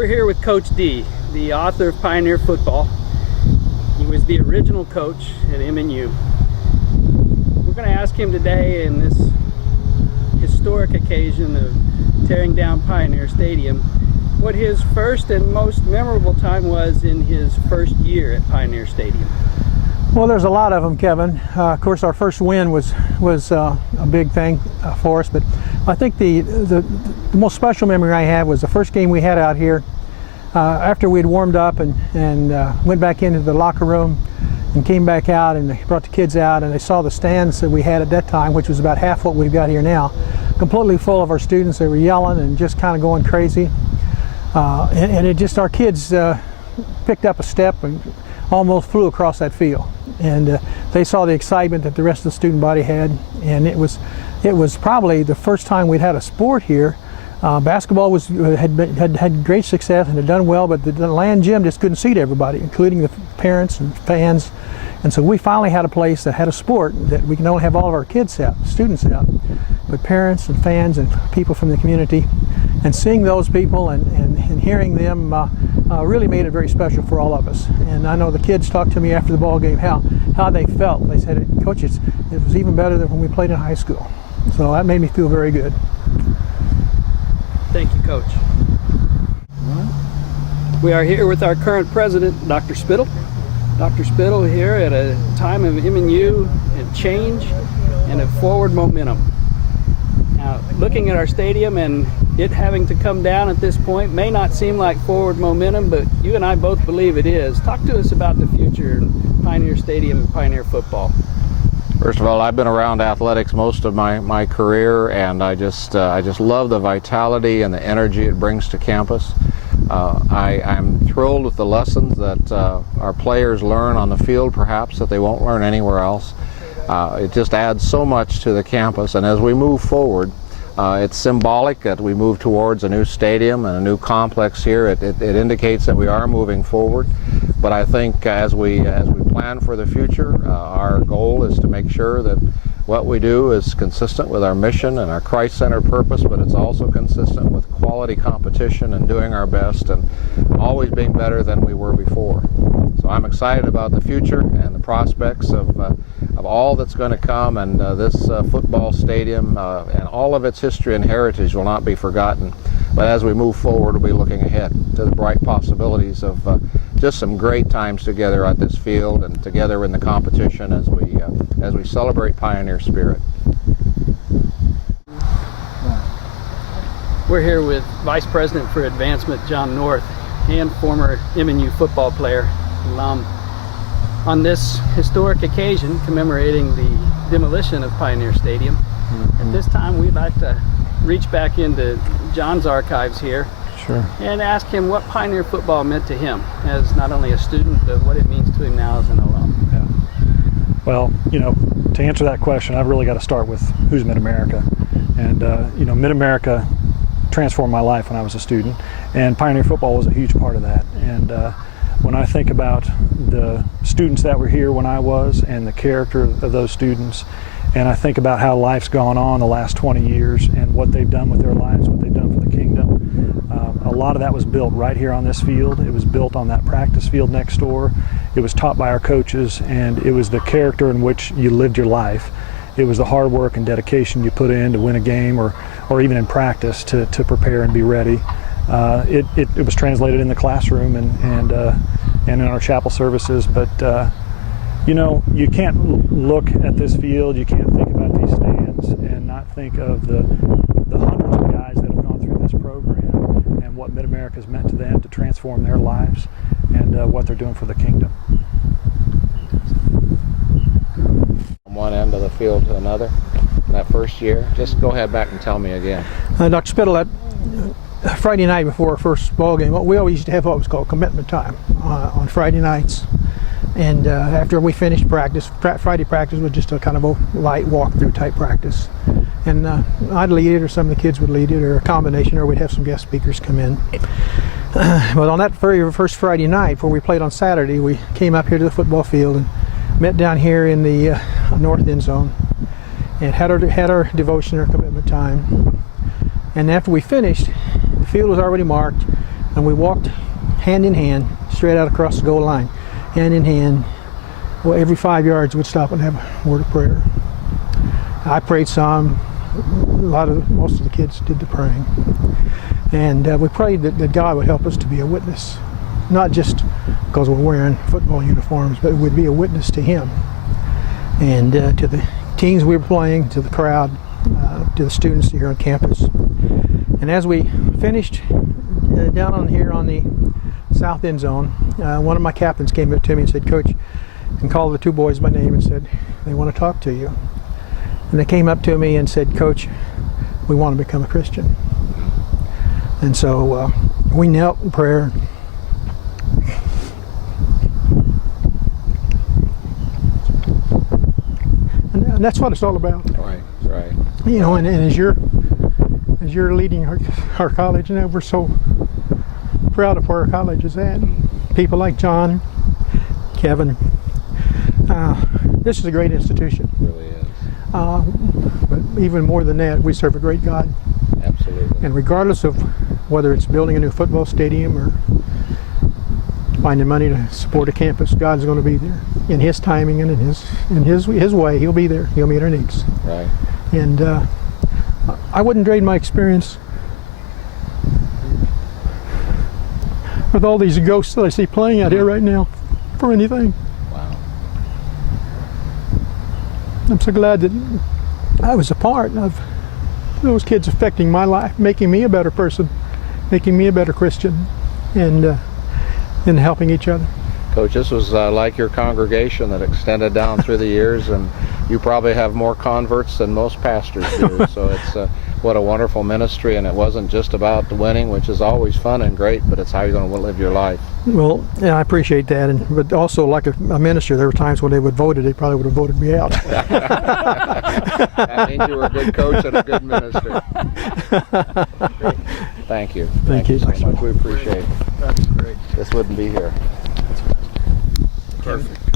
We're here with Coach D, the author of Pioneer Football. He was the original coach at MNU. We're going to ask him today, in this historic occasion of tearing down Pioneer Stadium, what his first and most memorable time was in his first year at Pioneer Stadium. Well, there's a lot of them, Kevin. Of course, our first win was a big thing for us, but I think the most special memory I have was the first game we had out here. After we'd warmed up and went back into the locker room and came back out, and they brought the kids out, and they saw the stands that we had at that time, which was about half what we've got here now, completely full of our students. They were yelling and just kind of going crazy, and it just, our kids picked up a step and almost flew across that field. And they saw the excitement that the rest of the student body had, and it was probably the first time we'd had a sport here. Basketball had great success and had done well, but the land gym just couldn't seat everybody, including the parents and fans. And so we finally had a place that had a sport that we can only have all of our kids out, students out, but parents and fans and people from the community. And seeing those people and hearing them really made it very special for all of us. And I know the kids talked to me after the ball game how they felt. They said, "Coach, it was even better than when we played in high school." So that made me feel very good. Thank you, Coach. We are here with our current president, Dr. Spittle. Dr. Spittle here at a time of MNU and change and of forward momentum. Now, looking at our stadium and it having to come down at this point may not seem like forward momentum, but you and I both believe it is. Talk to us about the future in Pioneer Stadium and Pioneer football. First of all, I've been around athletics most of my career, and I just love the vitality and the energy it brings to campus. I'm thrilled with the lessons that our players learn on the field, perhaps, that they won't learn anywhere else. It just adds so much to the campus, and as we move forward, it's symbolic that we move towards a new stadium and a new complex here. It indicates that we are moving forward. But I think as we plan for the future, our goal is to make sure that what we do is consistent with our mission and our Christ-centered purpose, but it's also consistent with quality competition and doing our best and always being better than we were before. So I'm excited about the future and the prospects of all that's going to come, and this football stadium and all of its history and heritage will not be forgotten. But as we move forward, we'll be looking ahead to the bright possibilities of just some great times together at this field and together in the competition as we celebrate Pioneer spirit. We're here with Vice President for Advancement John North and former MNU football player, alum. On this historic occasion commemorating the demolition of Pioneer Stadium, at this time we'd like to reach back into John's archives here. Sure. And ask him what Pioneer football meant to him as not only a student, but what it means to him now as an alum. Yeah. Well, to answer that question, I've really got to start with who's Mid-America. And, Mid-America transformed my life when I was a student, and Pioneer football was a huge part of that. And when I think about the students that were here when I was and the character of those students, and I think about how life's gone on the last 20 years and what they've done with their lives, what they've done for the kingdom, a lot of that was built right here on this field. It was built on that practice field next door. It was taught by our coaches, and it was the character in which you lived your life. It was the hard work and dedication you put in to win a game or even in practice to prepare and be ready. It was translated in the classroom and in our chapel services, but you can't look at this field, you can't think about these stands and not think of the hundreds of guys that have gone through this program and what Mid-America has meant to them to transform their lives and what they're doing for the kingdom. From one end of the field to another in that first year, just go ahead back and tell me again. Dr. Spittle, that Friday night before our first ball game, we always used to have what was called commitment time on Friday nights. And after we finished practice, Friday practice was just a kind of a light walkthrough type practice. And I'd lead it, or some of the kids would lead it, or a combination, or we'd have some guest speakers come in. But on that very first Friday night, before we played on Saturday, we came up here to the football field and met down here in the north end zone and had our devotion or commitment time. And after we finished, the field was already marked. and we walked hand in hand straight out across the goal line, hand in hand. Well, every 5 yards we'd stop and have a word of prayer. I prayed some. Most of the kids did the praying, and we prayed that God would help us to be a witness, not just because we're wearing football uniforms, but it would be a witness to Him and to the teams we were playing, to the crowd, to the students here on campus. And as we finished down on here on the south end zone, one of my captains came up to me and said, "Coach," and called the two boys by name and said, "They want to talk to you." And they came up to me and said, "Coach, we want to become a Christian." And so we knelt in prayer. And that's what it's all about. Right, right. You know, and as you're leading our college, you know, we're so proud of where our college is at. People like John, Kevin. This is a great institution. It really is. But even more than that, we serve a great God. Absolutely. And regardless of whether it's building a new football stadium or finding money to support a campus, God's going to be there in His timing and in His way. He'll be there. He'll meet our needs. Right. And I wouldn't trade my experience with all these ghosts that I see playing out here right now for anything. Wow. I'm so glad that I was a part of those kids affecting my life, making me a better person, making me a better Christian, and helping each other. Coach, this was like your congregation that extended down through the years, and you probably have more converts than most pastors do. So it's what a wonderful ministry, and it wasn't just about the winning, which is always fun and great, but it's how you're going to live your life. Well, yeah, I appreciate that, but also like a minister, there were times when they would vote it, they probably would have voted me out. That means you were a good coach and a good minister. Great. Thank you. Thank you so much. We appreciate it. That's great. This wouldn't be here. Perfect.